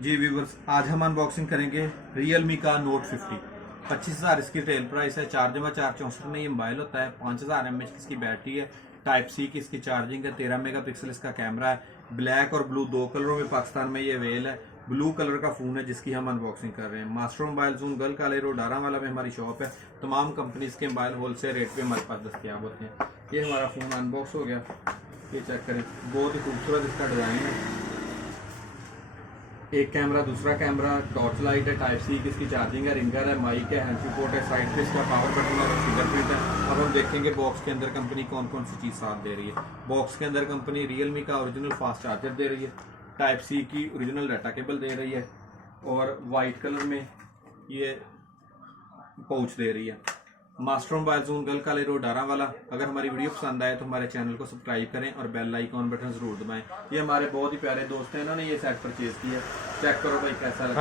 जी viewers, आज हम unboxing करेंगे Realme का Note 50। 25,000 इसकी रिटेल प्राइस है। 4x4 में ये मोबाइल होता है। 5,000 mAh की इसकी बैटरी है। टाइप सी की इसकी चार्जिंग है। 13 मेगापिक्सल इसका कैमरा है। ब्लैक और ब्लू दो कलरों में पाकिस्तान में ये अवेल है। ब्लू कलर का फोन है जिसकी हम अनबॉक्सिंग कर रहे हैं। मास्टर मोबाइल जोन गर्ल काले रोड डारावाला में हमारी शॉप है। तमाम कंपनीज के मोबाइल होलसेल रेट पे हमारे पास दस्तियाब होते हैं। ये हमारा फोन अनबॉक्स हो गया। ये चेक करें, बहुत ही खूबसूरत इसका डिजाइन है। एक कैमरा, दूसरा कैमरा, टॉर्च लाइट है, टाइप सी की इसकी चार्जिंग है, रिंगर है, माइक है, हैंड सपोर्ट है, साइड पे इसका पावर बटन और फिंगरप्रिंट है। अब हम देखेंगे बॉक्स के अंदर कंपनी कौन कौन सी चीज़ साथ दे रही है। बॉक्स के अंदर कंपनी Realme का ओरिजिनल फास्ट चार्जर दे रही है, टाइप सी की ओरिजिनल डाटा केबल दे रही है और वाइट कलर में ये पाउच दे रही है। मास्टर मोबाइल जोन गर्ल काले रोड डारावाला। अगर हमारी वीडियो पसंद आए तो हमारे चैनल को सब्सक्राइब करें और बेल आइकॉन बटन जरूर दबाएं। ये हमारे बहुत ही प्यारे दोस्त हैं, इन्होंने ये सेट परचेज किया। चेक करो भाई कैसा लगा।